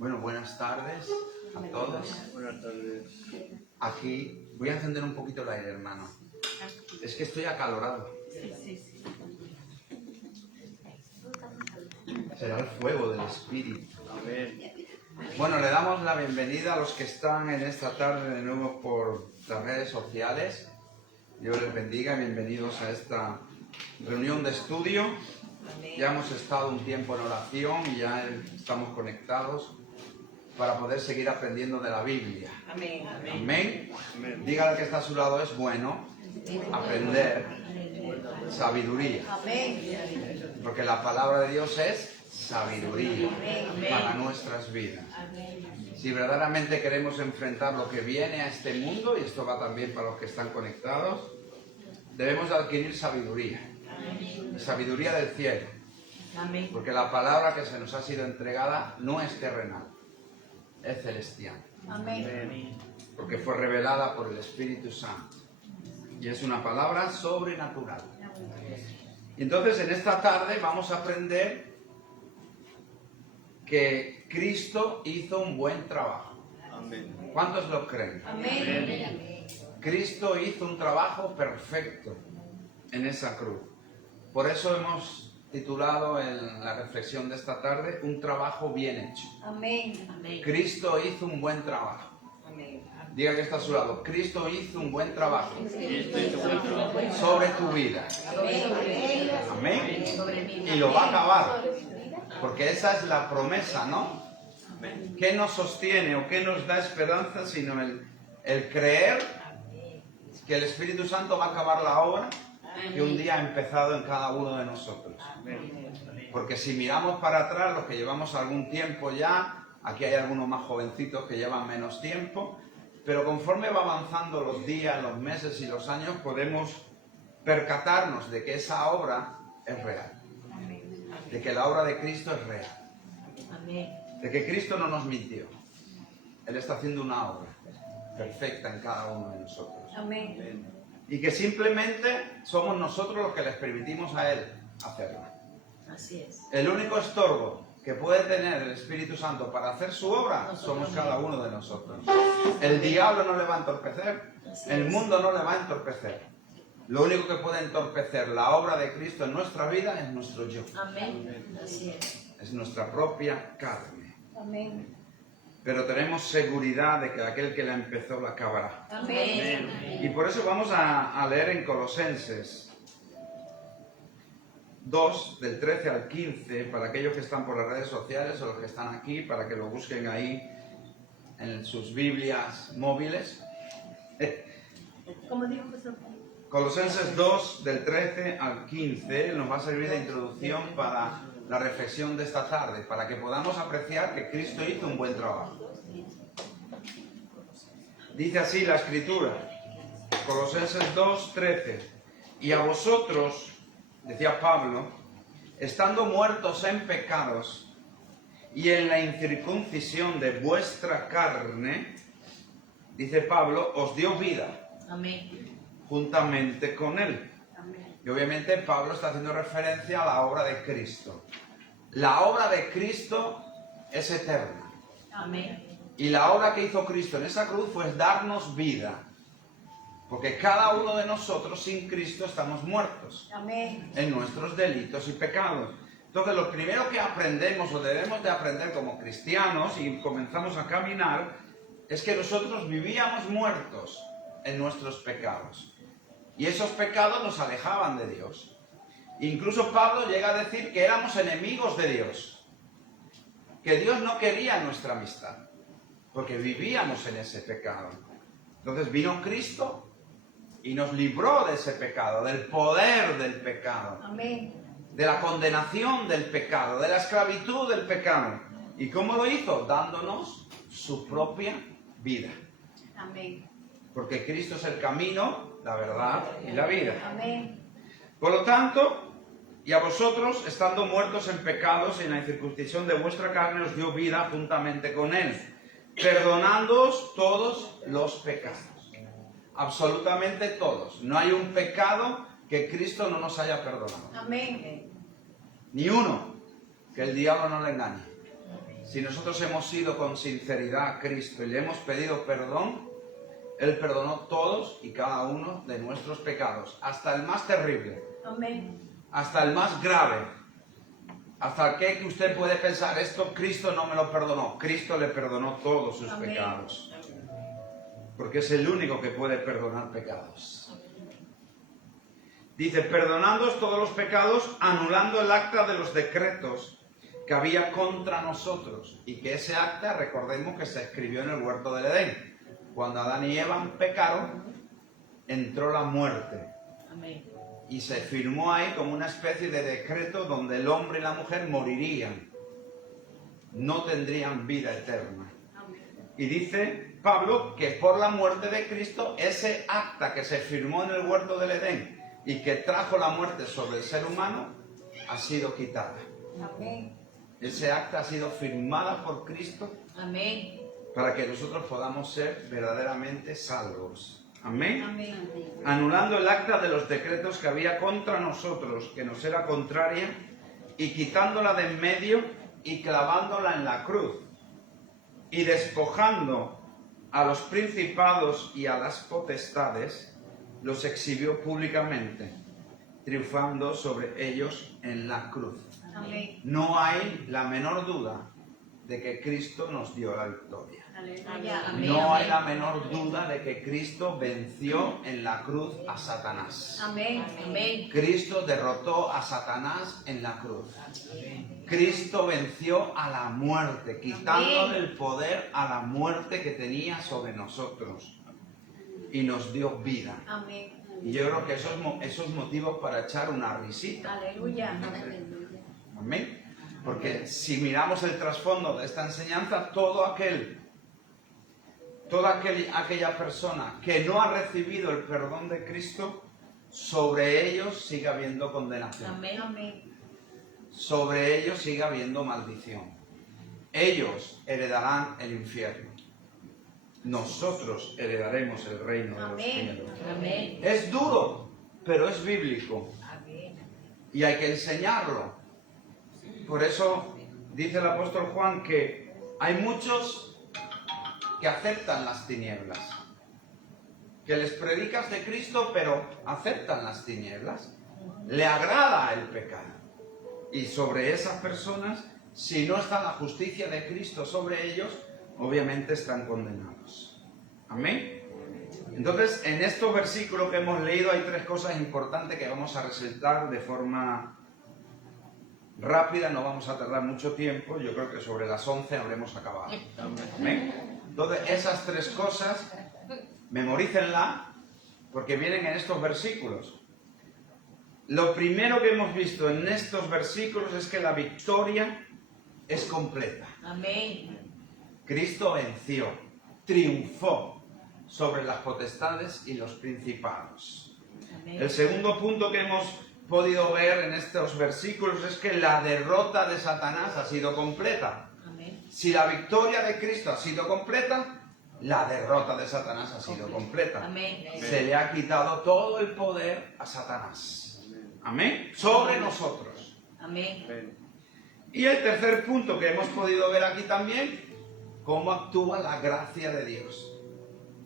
Bueno, buenas tardes a todos. Buenas tardes. Aquí voy a encender un poquito el aire, hermano. Es que estoy acalorado. Sí. Será el fuego del Espíritu. Amén. Bueno, le damos la bienvenida a los que están en esta tarde de nuevo por las redes sociales. Dios les bendiga, bienvenidos a esta reunión de estudio. Ya hemos estado un tiempo en oración y ya estamos conectados para poder seguir aprendiendo de la Biblia. Amén. Amén. Amén. Dígale al que está a su lado, es bueno aprender sabiduría. Amén. Porque la palabra de Dios es sabiduría para nuestras vidas. Si verdaderamente queremos enfrentar lo que viene a este mundo, y esto va también para los que están conectados, debemos adquirir sabiduría. Sabiduría del cielo. Amén. Porque la palabra que se nos ha sido entregada no es terrenal, es celestial. Amén. Porque fue revelada por el Espíritu Santo. Y es una palabra sobrenatural. Y entonces en esta tarde vamos a aprender que Cristo hizo un buen trabajo. Amén. ¿Cuántos lo creen? Amén. Cristo hizo un trabajo perfecto en esa cruz. Por eso hemos titulado en la reflexión de esta tarde, un trabajo bien hecho. Amén. Cristo hizo un buen trabajo. Amén. Diga que está a su lado. Cristo hizo un buen trabajo Amén. sobre tu vida. Amén. Y lo va a acabar. Porque esa es la promesa, ¿no? ¿Qué nos sostiene o qué nos da esperanza sino el creer que el Espíritu Santo va a acabar la obra que un día ha empezado en cada uno de nosotros? Porque si miramos para atrás, los que llevamos algún tiempo ya, aquí hay algunos más jovencitos que llevan menos tiempo, pero conforme va avanzando los días, los meses y los años, podemos percatarnos de que esa obra es real. De que la obra de Cristo es real. De que Cristo no nos mintió. Él está haciendo una obra perfecta en cada uno de nosotros. Amén. Y que simplemente somos nosotros los que les permitimos a Él hacerlo. Así es. El único estorbo que puede tener el Espíritu Santo para hacer su obra somos cada uno de nosotros. El diablo no le va a entorpecer. El mundo no le va a entorpecer. Lo único que puede entorpecer la obra de Cristo en nuestra vida es nuestro yo. Amén. Así es. Es nuestra propia carne. Amén. Pero tenemos seguridad de que aquel que la empezó la acabará. Amén. Y por eso vamos a leer en Colosenses 2, del 13 al 15, para aquellos que están por las redes sociales o los que están aquí, para que lo busquen ahí en sus Biblias móviles. Como dijo Jesús. Colosenses 2, del 13 al 15, nos va a servir de introducción para la reflexión de esta tarde, para que podamos apreciar que Cristo hizo un buen trabajo. Dice así la Escritura, Colosenses 2, 13, y a vosotros, decía Pablo, estando muertos en pecados y en la incircuncisión de vuestra carne, dice Pablo, os dio vida Amén. juntamente con Él. Y obviamente Pablo está haciendo referencia a la obra de Cristo. La obra de Cristo es eterna. Amén. Y la obra que hizo Cristo en esa cruz fue darnos vida. Porque cada uno de nosotros sin Cristo estamos muertos Amén. en nuestros delitos y pecados. Entonces lo primero que aprendemos o debemos de aprender como cristianos y comenzamos a caminar es que nosotros vivíamos muertos en nuestros pecados. Y esos pecados nos alejaban de Dios. Incluso Pablo llega a decir que éramos enemigos de Dios. Que Dios no quería nuestra amistad. Porque vivíamos en ese pecado. Entonces vino Cristo y nos libró de ese pecado, del poder del pecado. Amén. De la condenación del pecado, de la esclavitud del pecado. ¿Y cómo lo hizo? Dándonos su propia vida. Amén. Porque Cristo es el camino, la verdad y la vida. Amén. Por lo tanto, y a vosotros, estando muertos en pecados y en la incircuncisión de vuestra carne, os dio vida juntamente con Él, perdonándoos todos los pecados. Absolutamente todos. No hay un pecado que Cristo no nos haya perdonado. Amén. Ni uno. Que el diablo no le engañe. Si nosotros hemos ido con sinceridad a Cristo y le hemos pedido perdón, Él perdonó todos y cada uno de nuestros pecados, hasta el más terrible, Amén. hasta el más grave, hasta aquel que usted puede pensar, esto Cristo no me lo perdonó. Cristo le perdonó todos sus Amén. pecados, porque es el único que puede perdonar pecados. Dice, perdonándoos todos los pecados, anulando el acta de los decretos que había contra nosotros. Y que ese acta, recordemos que se escribió en el huerto del Edén. Cuando Adán y Eva pecaron, entró la muerte. Amén. Y se firmó ahí como una especie de decreto donde el hombre y la mujer morirían. No tendrían vida eterna. Y dice Pablo que por la muerte de Cristo, ese acta que se firmó en el huerto del Edén y que trajo la muerte sobre el ser humano, ha sido quitada. Amén. Ese acta ha sido firmada por Cristo Amén. para que nosotros podamos ser verdaderamente salvos. Amén. Amén. Anulando el acta de los decretos que había contra nosotros, que nos era contraria, y quitándola de en medio y clavándola en la cruz, y despojando a los principados y a las potestades, los exhibió públicamente, triunfando sobre ellos en la cruz. Amén. No hay la menor duda de que Cristo nos dio la victoria. Aleluya. Amén. No hay la menor duda de que Cristo venció en la cruz a Satanás. Amén. Amén. Cristo derrotó a Satanás en la cruz. Cristo venció a la muerte, quitándole el poder a la muerte que tenía sobre nosotros. Y nos dio vida. Amén. Y yo creo que eso es motivo para echar una risita. Aleluya. Amén. Porque si miramos el trasfondo de esta enseñanza, toda aquella persona que no ha recibido el perdón de Cristo, sobre ellos sigue habiendo condenación. Amén. Amén. Sobre ellos sigue habiendo maldición. Ellos heredarán el infierno. Nosotros heredaremos el reino de los Amén. cielos. Amén. Es duro, pero es bíblico. Amén. Y hay que enseñarlo. Por eso dice el apóstol Juan que hay muchos que aceptan las tinieblas. Que les predicas de Cristo, pero aceptan las tinieblas. Le agrada el pecado. Y sobre esas personas, si no está la justicia de Cristo sobre ellos, obviamente están condenados. Amén. Entonces, en estos versículos que hemos leído hay tres cosas importantes que vamos a resaltar de forma rápida, no vamos a tardar mucho tiempo, yo creo que sobre las 11 habremos acabado. Amén. Entonces, esas tres cosas, memorícenlas, porque vienen en estos versículos. Lo primero que hemos visto en estos versículos es que la victoria es completa. Amén. Cristo venció, triunfó sobre las potestades y los principados. Amén. El segundo punto que hemos podido ver en estos versículos es que la derrota de Satanás ha sido completa. Amén. Si la victoria de Cristo ha sido completa, la derrota de Satanás ha sido completa. Amén. Se le ha quitado todo el poder a Satanás. Amén. Sobre nosotros. Amén. Amén. Y el tercer punto que hemos podido ver aquí también, cómo actúa la gracia de Dios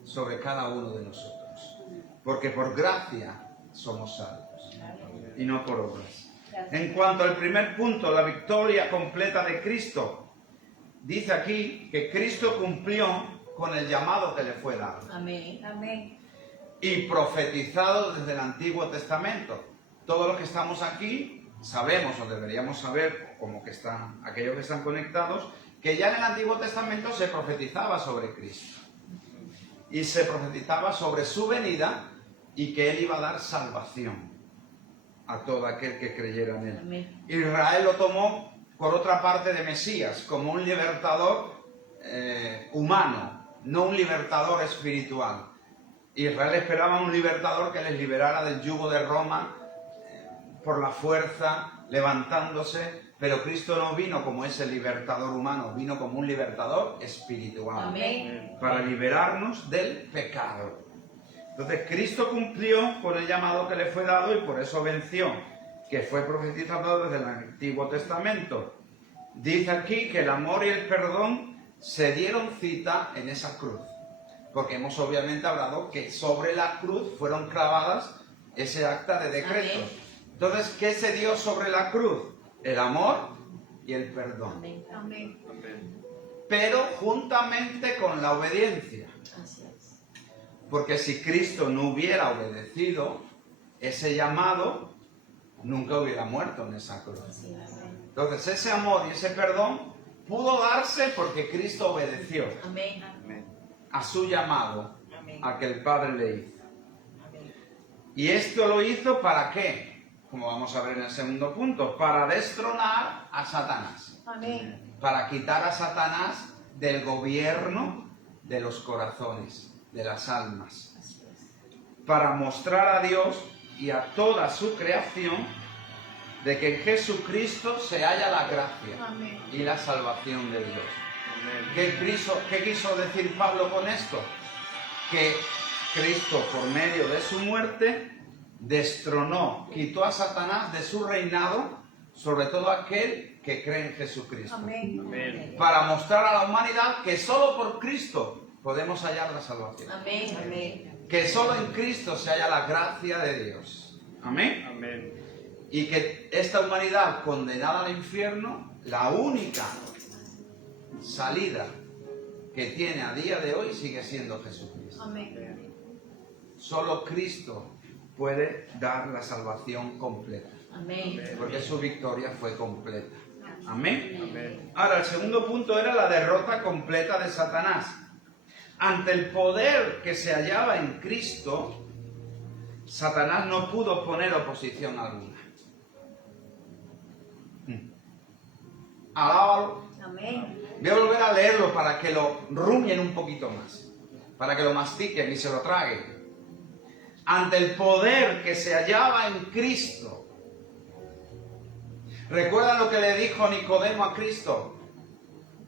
sobre cada uno de nosotros. Porque por gracia somos salvos y no por obras. En cuanto al primer punto, la victoria completa de Cristo, dice aquí que Cristo cumplió con el llamado que le fue dado Amén. Amén. y profetizado desde el Antiguo Testamento. Todos los que estamos aquí sabemos, o deberíamos saber, como que están aquellos que están conectados, que ya en el Antiguo Testamento se profetizaba sobre Cristo. Y se profetizaba sobre su venida y que Él iba a dar salvación a todo aquel que creyera en Él. Amén. Israel lo tomó, por otra parte, de Mesías, como un libertador humano, no un libertador espiritual. Israel esperaba un libertador que les liberara del yugo de Roma por la fuerza, levantándose, pero Cristo no vino como ese libertador humano, vino como un libertador espiritual. Amén. Para liberarnos del pecado. Entonces Cristo cumplió con el llamado que le fue dado y por eso venció, que fue profetizado desde el Antiguo Testamento. dice aquí que el amor y el perdón se dieron cita en esa cruz. Porque hemos obviamente hablado que sobre la cruz fueron clavadas ese acta de decretos. Amén. Entonces, ¿qué se dio sobre la cruz? El amor y el perdón. Amén. Amén. Pero juntamente con la obediencia. Así es. Porque si Cristo no hubiera obedecido ese llamado, nunca hubiera muerto en esa cruz. Así es. Entonces, ese amor y ese perdón pudo darse porque Cristo obedeció Amén. Amén. a su llamado, Amén. a que el Padre le hizo. Amén. Y esto lo hizo ¿para qué? Como vamos a ver en el segundo punto, para destronar a Satanás. Amén. Para quitar a Satanás del gobierno de los corazones, de las almas. Así es. Para mostrar a Dios y a toda su creación de que en Jesucristo se halla la gracia Amén. y la salvación de Dios. Amén. ¿Qué quiso decir Pablo con esto? Que Cristo, por medio de su muerte, destronó, quitó a Satanás de su reinado sobre todo aquel que cree en Jesucristo. Amén. Amén. Para mostrar a la humanidad que solo por Cristo podemos hallar la salvación. Amén. Amén. Que solo en Cristo se halla la gracia de Dios. Amén. Amén. Y que esta humanidad condenada al infierno, la única salida que tiene a día de hoy sigue siendo Jesucristo. Amén. Solo Cristo puede dar la salvación completa, Amén. porque su victoria fue completa. Amén. Amén. Ahora, el segundo punto era la derrota completa de Satanás. Ante el poder que se hallaba en Cristo, Satanás no pudo poner oposición alguna. Alábalo. Amén. Voy a volver a leerlo para que lo rumien un poquito más, para que lo mastiquen y se lo traguen. Ante el poder que se hallaba en Cristo. ¿Recuerda lo que le dijo Nicodemo a Cristo?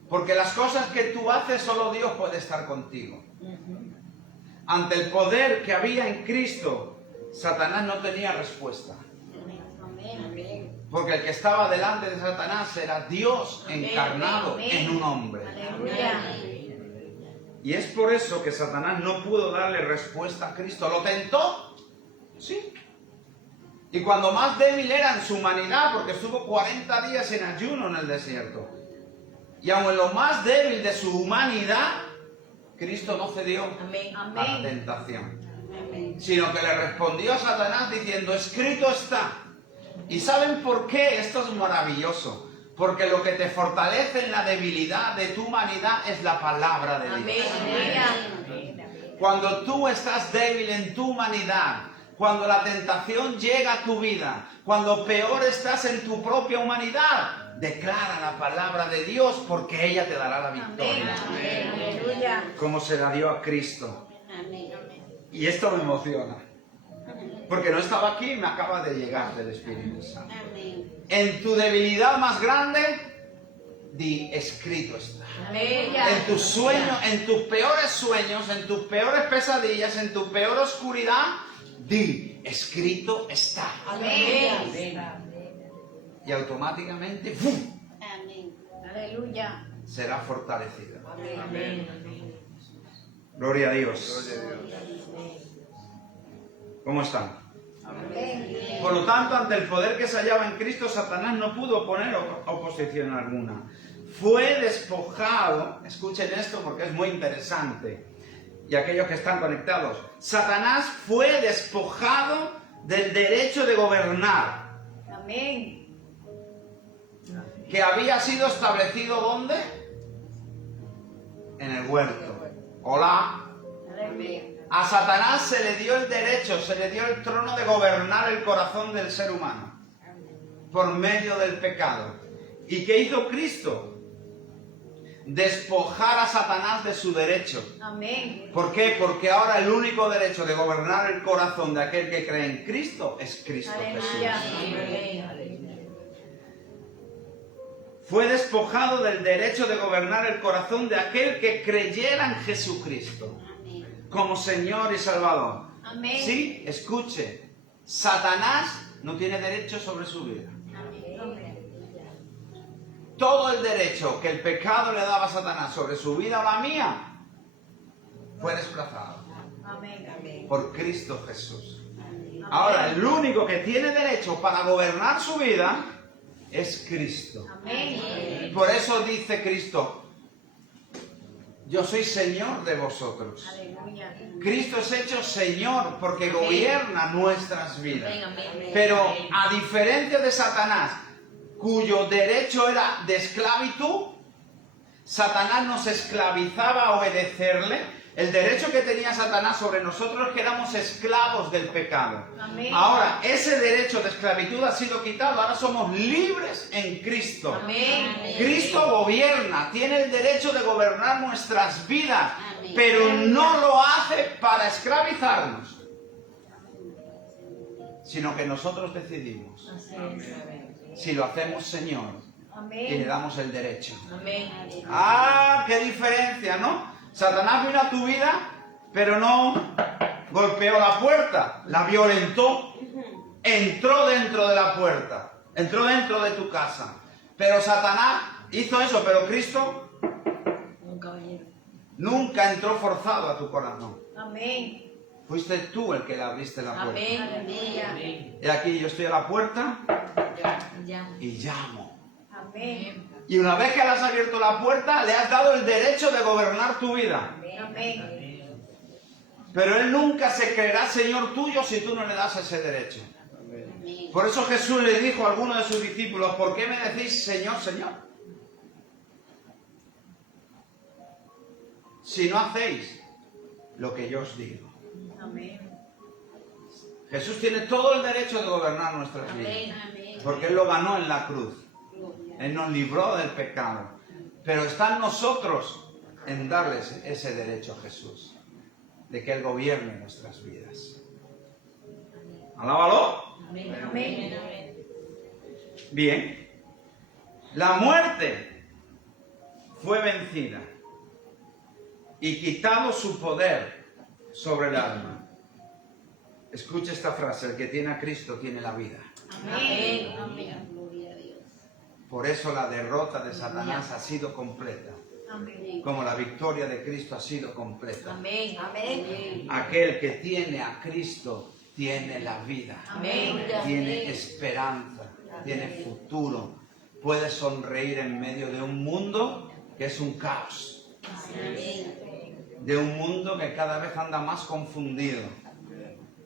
Porque las cosas que tú haces, solo Dios puede estar contigo. Ante el poder que había en Cristo, Satanás no tenía respuesta. Amén. Porque el que estaba delante de Satanás era Dios Amén, encarnado amén. en un hombre. Aleluya. Y es por eso que Satanás no pudo darle respuesta a Cristo. ¿Lo tentó? Sí. Y cuando más débil era en su humanidad, porque estuvo 40 días en ayuno en el desierto, y aun en lo más débil de su humanidad, Cristo no cedió Amén. a la Amén. tentación, Amén. sino que le respondió a Satanás diciendo, escrito está. ¿Y saben por qué? Esto es maravilloso. Porque lo que te fortalece en la debilidad de tu humanidad es la palabra de Dios. Amén. Cuando tú estás débil en tu humanidad, cuando la tentación llega a tu vida, cuando peor estás en tu propia humanidad, declara la palabra de Dios porque ella te dará la victoria. Amén. Aleluya. Como se la dio a Cristo. Y esto me emociona. Porque no estaba aquí y me acaba de llegar del Espíritu Santo. En tu debilidad más grande, di, escrito está. Amén. En tus sueños, en tus peores sueños, en tus peores pesadillas, en tu peor oscuridad, di, escrito está. Amén. Y automáticamente ¡fum!, Aleluya. será fortalecida. Amén. Gloria a Dios. Gloria a Dios. ¿Cómo están? Amén. Por lo tanto, ante el poder que se hallaba en Cristo, Satanás no pudo poner oposición alguna. Fue despojado, escuchen esto porque es muy interesante, y aquellos que están conectados, Satanás fue despojado del derecho de gobernar, Amén. que había sido establecido ¿dónde? En el huerto. Hola. Amén. A Satanás se le dio el derecho, se le dio el trono de gobernar el corazón del ser humano por medio del pecado. ¿Y qué hizo Cristo? Despojar a Satanás de su derecho. Amén. ¿Por qué? Porque ahora el único derecho de gobernar el corazón de aquel que cree en Cristo es Cristo Aleluya. Jesús. Amén. Fue despojado del derecho de gobernar el corazón de aquel que creyera en Jesucristo como Señor y Salvador. Amén. Sí, escuche, Satanás no tiene derecho sobre su vida. todo el derecho que el pecado le daba a Satanás sobre su vida o la mía fue desplazado Amén. por Cristo Jesús. Ahora, el único que tiene derecho para gobernar su vida es Cristo. Amén. Por eso dice Cristo, yo soy Señor de vosotros. Aleluya. Cristo es hecho Señor porque gobierna nuestras vidas. Amén. Pero a diferencia de Satanás, cuyo derecho era de esclavitud, Satanás nos esclavizaba a obedecerle. El derecho que tenía Satanás sobre nosotros es que éramos esclavos del pecado. Amén. Ahora, ese derecho de esclavitud ha sido quitado. Ahora somos libres en Cristo. Amén. Cristo gobierna, tiene el derecho de gobernar nuestras vidas, Amén. pero no lo hace para esclavizarnos, sino que nosotros decidimos Así es. si lo hacemos Señor y le Amén. damos el derecho. Amén. ¡Ah, qué diferencia!, ¿no? Satanás vino a tu vida, pero no golpeó la puerta, la violentó, entró dentro de la puerta, entró dentro de tu casa. Pero Satanás hizo eso, pero Cristo Un caballero. nunca entró forzado a tu corazón. Amén. Fuiste tú el que le abriste la puerta. Amén. Aleluya. Y aquí yo estoy a la puerta Ya. y llamo. Amén. Y una vez que le has abierto la puerta, le has dado el derecho de gobernar tu vida. Amén. Pero Él nunca se creerá Señor tuyo si tú no le das ese derecho. Amén. Por eso Jesús le dijo a alguno de sus discípulos, ¿por qué me decís Señor, Señor? Si no hacéis lo que yo os digo. Amén. Jesús tiene todo el derecho de gobernar nuestras vidas. Amén. Porque Él lo ganó en la cruz. Él nos libró del pecado. Pero está en nosotros en darles ese derecho a Jesús. De que Él gobierne nuestras vidas. Alábalo. Amén. Bien. La muerte fue vencida. Y quitado su poder sobre el alma. Escucha esta frase. El que tiene a Cristo tiene la vida. Amén. Amén. Gloria a Dios. Por eso la derrota de Satanás ha sido completa. Amén. Como la victoria de Cristo ha sido completa. Amén. Amén. Aquel que tiene a Cristo tiene la vida, Amén. tiene esperanza, tiene futuro, puede sonreír en medio de un mundo que es un caos, de un mundo que cada vez anda más confundido,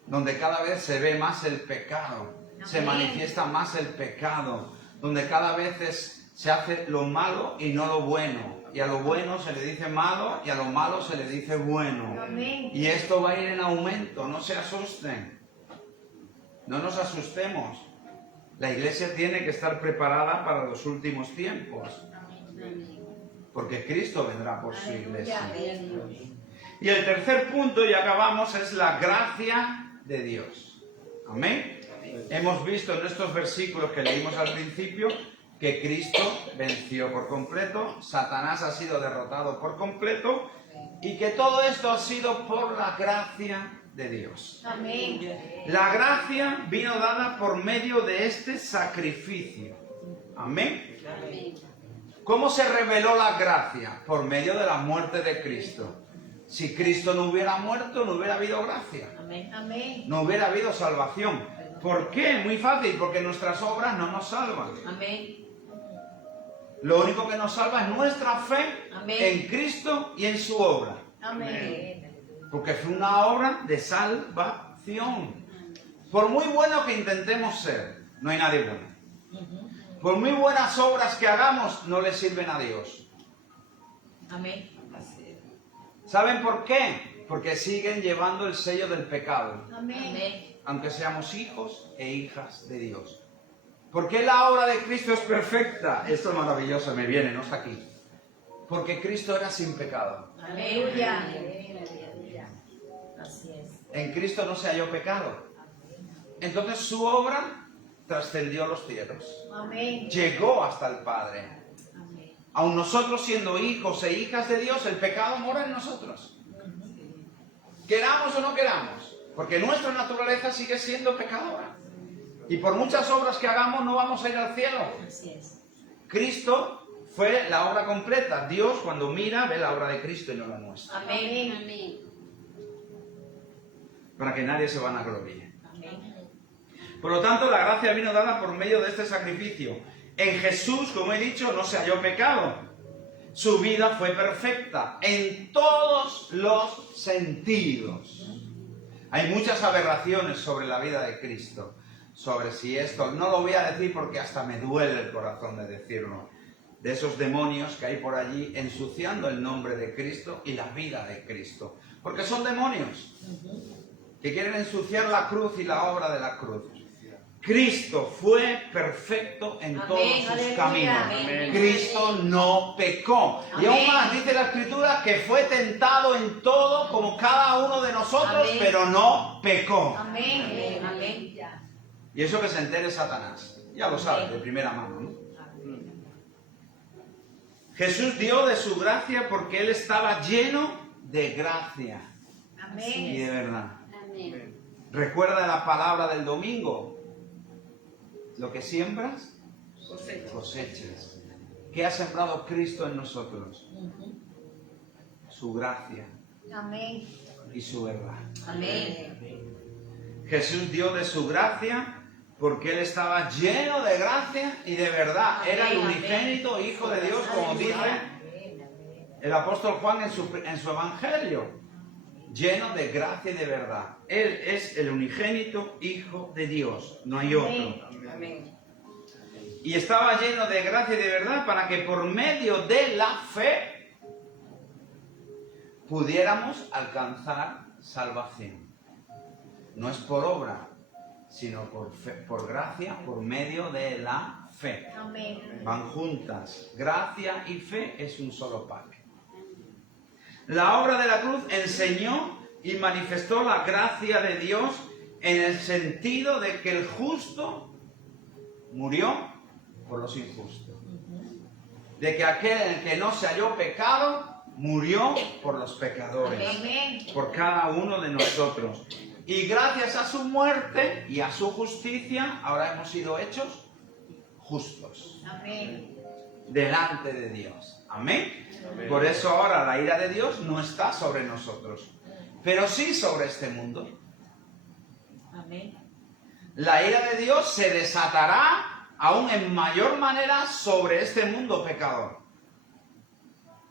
donde cada vez se ve más el pecado, se manifiesta más el pecado, donde cada vez se hace lo malo y no lo bueno. Y a lo bueno se le dice malo y a lo malo se le dice bueno. Amén. Y esto va a ir en aumento, no se asusten. No nos asustemos. La iglesia tiene que estar preparada para los últimos tiempos. Porque Cristo vendrá por su iglesia. Y el tercer punto, y acabamos, es la gracia de Dios. Amén. Hemos visto en estos versículos que leímos al principio que Cristo venció por completo, Satanás ha sido derrotado por completo y que todo esto ha sido por la gracia de Dios. Amén. La gracia vino dada por medio de este sacrificio. Amén. ¿Cómo se reveló la gracia? Por medio de la muerte de Cristo. Si Cristo no hubiera muerto, no hubiera habido gracia. Amén. Amén. No hubiera habido salvación. ¿Por qué? Muy fácil, porque nuestras obras no nos salvan. Amén. Lo único que nos salva es nuestra fe Amén. en Cristo y en su obra. Amén. Porque fue una obra de salvación. Por muy bueno que intentemos ser, no hay nadie bueno. Por muy buenas obras que hagamos, no le sirven a Dios. Amén. ¿Saben por qué? Porque siguen llevando el sello del pecado, Amén. aunque seamos hijos e hijas de Dios. ¿Por qué la obra de Cristo es perfecta? Esto es maravilloso, me viene, no está aquí. Porque Cristo era sin pecado. Aleluya. Así es. En Cristo no se halló pecado. Entonces su obra trascendió los cielos. Amén. Llegó hasta el Padre. Amén. Aun nosotros siendo hijos e hijas de Dios, el pecado mora en nosotros. Queramos o no queramos. Porque nuestra naturaleza sigue siendo pecadora. Y por muchas obras que hagamos no vamos a ir al cielo. Así es. Cristo fue la obra completa. Dios, cuando mira, ve la obra de Cristo y no la nuestra. Amén. Amén. Para que nadie se vanaglorie. Amén. Por lo tanto, la gracia vino dada por medio de este sacrificio. En Jesús, como he dicho, no se halló pecado. Su vida fue perfecta en todos los sentidos. Hay muchas aberraciones sobre la vida de Cristo. Sobre si esto, no lo voy a decir porque hasta me duele el corazón de decirlo. De esos demonios que hay por allí ensuciando el nombre de Cristo y la vida de Cristo. Porque son demonios que quieren ensuciar la cruz y la obra de la cruz. Cristo fue perfecto en Amén, todos sus aleluya. caminos. Amén. Cristo no pecó. Y aún Amén. más dice la Escritura que fue tentado en todo como cada uno de nosotros, Amén. pero no pecó. Amén. Amén. Y eso que se entere Satanás. Ya lo sabe de primera mano, ¿no? Jesús dio de su gracia porque Él estaba lleno de gracia y Amén. de verdad. Amén. Recuerda la palabra del domingo. Lo que siembras, cosechas. ¿Qué ha sembrado Cristo en nosotros? Su gracia Amén. y su verdad. Amén. Jesús dio de su gracia porque Él estaba lleno de gracia y de verdad. Era el Amén, unigénito Hijo de Dios, como dice el apóstol Juan en su Evangelio. Lleno de gracia y de verdad. Él es el unigénito Hijo de Dios, no hay otro. Amén. Y estaba lleno de gracia y de verdad para que por medio de la fe pudiéramos alcanzar salvación. No es por obra, sino por fe, por gracia, por medio de la fe. Amén. Van juntas. Gracia y fe es un solo pack. La obra de la cruz enseñó y manifestó la gracia de Dios en el sentido de que el justo murió por los injustos. De que aquel en el que no se halló pecado murió por los pecadores. Amén. Por cada uno de nosotros. Y gracias a su muerte y a su justicia, ahora hemos sido hechos justos Amén. delante de Dios. Amén. Amén. Por eso ahora la ira de Dios no está sobre nosotros, pero sí sobre este mundo. Amén. La ira de Dios se desatará aún en mayor manera sobre este mundo pecador.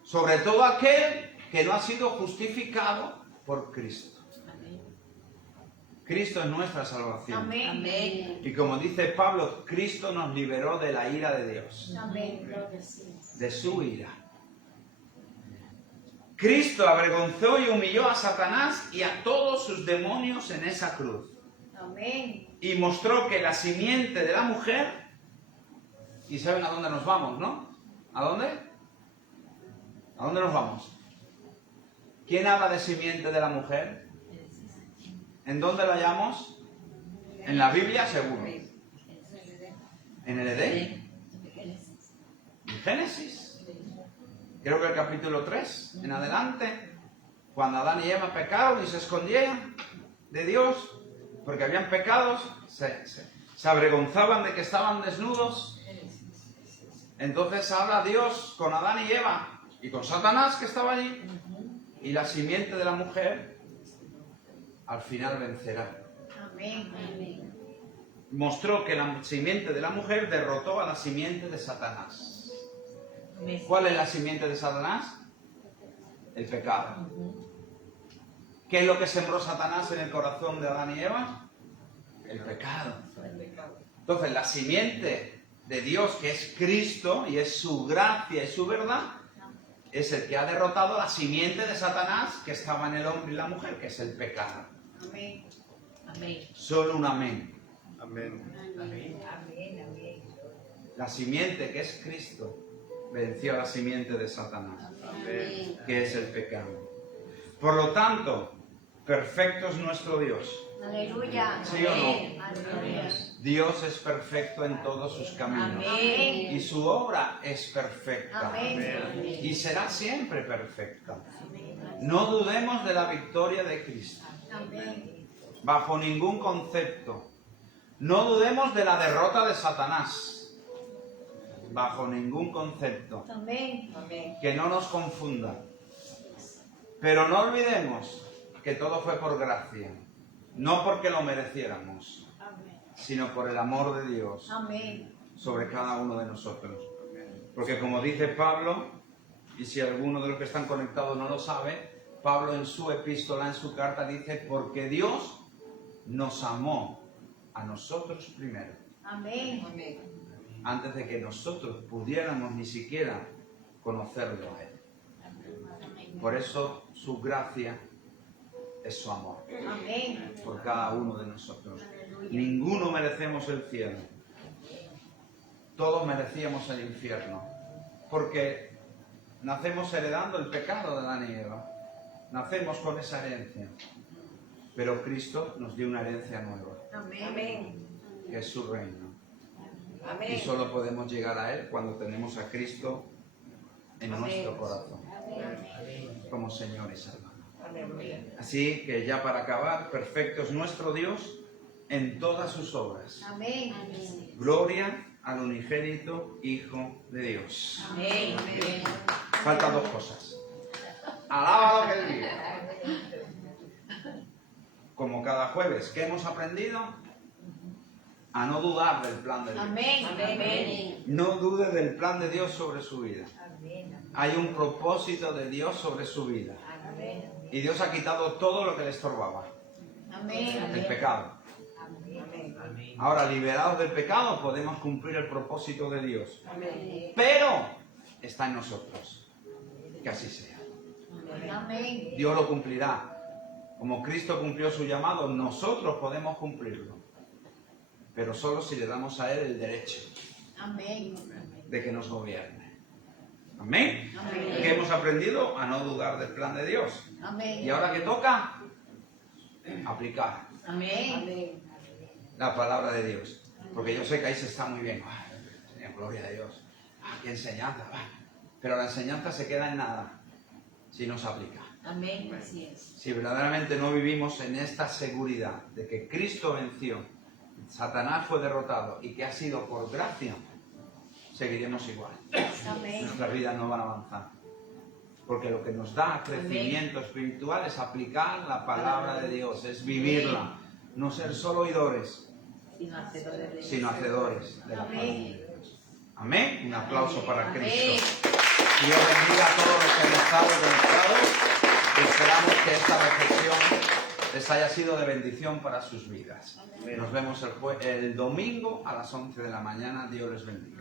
Sobre todo aquel que no ha sido justificado por Cristo. Cristo es nuestra salvación. Amén. Y como dice Pablo, Cristo nos liberó de la ira de Dios, Amén. de su ira. Cristo avergonzó y humilló a Satanás y a todos sus demonios en esa cruz. Amén. Y mostró que la simiente de la mujer, y saben a dónde nos vamos, ¿no? ¿A dónde? ¿A dónde nos vamos? ¿Quién habla de simiente de la mujer? ¿En dónde la hallamos? En la Biblia, seguro. ¿En el Edén? ¿En Génesis? Creo que el capítulo 3, en adelante, cuando Adán y Eva pecaron y se escondieron de Dios, porque habían pecados, se avergonzaban de que estaban desnudos. Entonces habla Dios con Adán y Eva y con Satanás que estaba allí, y la simiente de la mujer al final vencerá. Amén. Mostró que la simiente de la mujer derrotó a la simiente de Satanás. ¿Cuál es la simiente de Satanás? El pecado. ¿Qué es lo que sembró Satanás en el corazón de Adán y Eva? El pecado. Entonces, la simiente de Dios, que es Cristo, y es su gracia y su verdad, es el que ha derrotado la simiente de Satanás que estaba en el hombre y la mujer, que es el pecado. Amén. Amén. Solo un amén. Amén. Amén. Amén. La simiente, que es Cristo, venció a la simiente de Satanás, Amén. que es el pecado. Por lo tanto, perfecto es nuestro Dios. Aleluya. ¿Sí o no? Aleluya. Dios es perfecto en todos sus caminos. Amén. Y su obra es perfecta. Amén. Y será siempre perfecta. No dudemos de la victoria de Cristo, Amén. bajo ningún concepto. No dudemos de la derrota de Satanás. bajo ningún concepto, Amén. Amén. que no nos confunda. Pero no olvidemos que todo fue por gracia, no porque lo mereciéramos, sino por el amor de Dios Amén. sobre cada uno de nosotros. Porque como dice Pablo, y si alguno de los que están conectados no lo sabe, Pablo en su epístola, en su carta, dice, porque Dios nos amó a nosotros primero, Amén. Amén. antes de que nosotros pudiéramos ni siquiera conocerlo a Él. Por eso su gracia es su amor Amén. por cada uno de nosotros. Ninguno merecemos el cielo. Todos merecíamos el infierno. Porque nacemos heredando el pecado de Adán y Eva. Nacemos con esa herencia. Pero Cristo nos dio una herencia nueva, Amén. que es su reino. Amén. Y solo podemos llegar a Él cuando tenemos a Cristo en Amén. nuestro corazón, como Señor y Salvador. Aleluya. Así que ya para acabar, perfecto es nuestro Dios en todas sus obras. Amén. Gloria al unigénito Hijo de Dios. Amén. Faltan dos cosas. Alaba lo que Él vive. Como cada jueves, ¿qué hemos aprendido? A no dudar del plan de Dios. Amén. Amén. No dude del plan de Dios sobre su vida. Hay un propósito de Dios sobre su vida. Amén. Y Dios ha quitado todo lo que le estorbaba. Amén. El pecado. Amén. Ahora, liberados del pecado, podemos cumplir el propósito de Dios. Amén. Pero está en nosotros. Que así sea. Amén. Dios lo cumplirá. Como Cristo cumplió su llamado, nosotros podemos cumplirlo. Pero solo si le damos a Él el derecho Amén. de que nos gobierne. Amén. Amén. ¿Qué hemos aprendido? A no dudar del plan de Dios. Amén. Y ahora que toca, aplicar Amén. la palabra de Dios. Porque yo sé que ahí se está muy bien. Señor, gloria a Dios. Qué enseñanza. Pero la enseñanza se queda en nada si no se aplica. Amén. Así es. Si verdaderamente no vivimos en esta seguridad de que Cristo venció, Satanás fue derrotado y que ha sido por gracia, seguiremos igual. Amén. Nuestras vidas no van a avanzar. Porque lo que nos da crecimiento espiritual es aplicar la palabra de Dios, es vivirla, no ser solo oidores, sino hacedores de la palabra de Dios. Amén. Un aplauso para Cristo. Dios bendiga a todos los que han estado conectados. Esperamos que esta reflexión les haya sido de bendición para sus vidas. Nos vemos el domingo a las 11 de la mañana. Dios les bendiga.